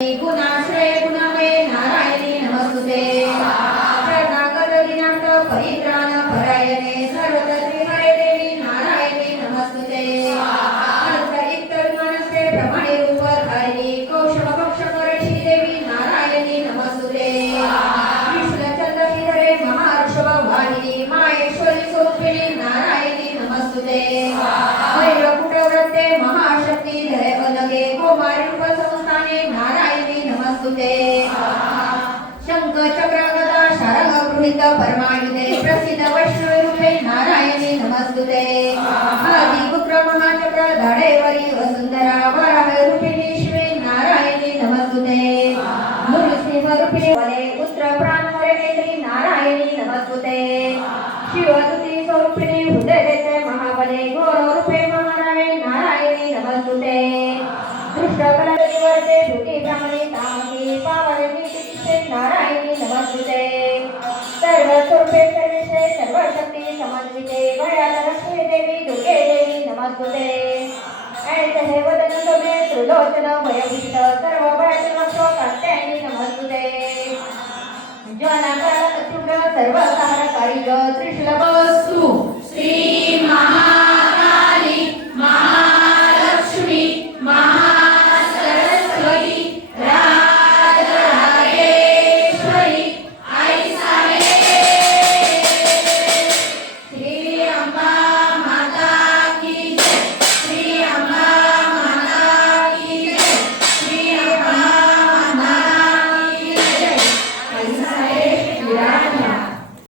गुणाश्रय गुणमय नारायणी नमस्तुते शरणागत दिनांत परित्राण परायणे सर्वतत्री हरे देवी नारायणी नमस्तुते अनंत विमानस्ते प्रमाणे रूपधारिणी कौशल भक्षकरशी देवी नारायणी नमस्तुते विष्णुचंद्रधरे महाऋषभवाहिनी माहेश्वरी स्वरूपिणी नारायणी नमस्तुते वैरकुटव्रते महाशक्ती धरे अलगे कौमारी रूपसंस्थाने नारायणी नमस्तुते शंख चक्र गदा शारंग गृहीत परमायुधे प्रसिद्ध वैष्णवी रूपे नारायणी नमस्तुते आदि पुत्र महाचक्र धाडेवरी वसुंधरा वराह रूपिणी शिवे नारायणी नमस्तुते नृसिंह रूपिणी वले पुत्र प्राणहरे नेत्री नारायणी नमस्तुते शिवदूती स्वरूपिणी हृदय देते महाबले घोर रूपे महाराणे नारायणी नमस्तुते दृष्टकलवर्ते धुती ब्राह्मणी तामसी पावनी नारायणी नमस्तुते सर्व स्वरूपे सर्वेशे सर्वशक्ती समन्विते भयालक्ष्मी देवी दुर्गे देवी नमस्तुते ऐसे हे वदन सोमे त्रिलोचन भयभीत सर्व भयालक्ष्मी कात्यायनी नमस्तुते ज्वालाकार तीव्र सर्व सहारकारी त्रिशूल वस्तु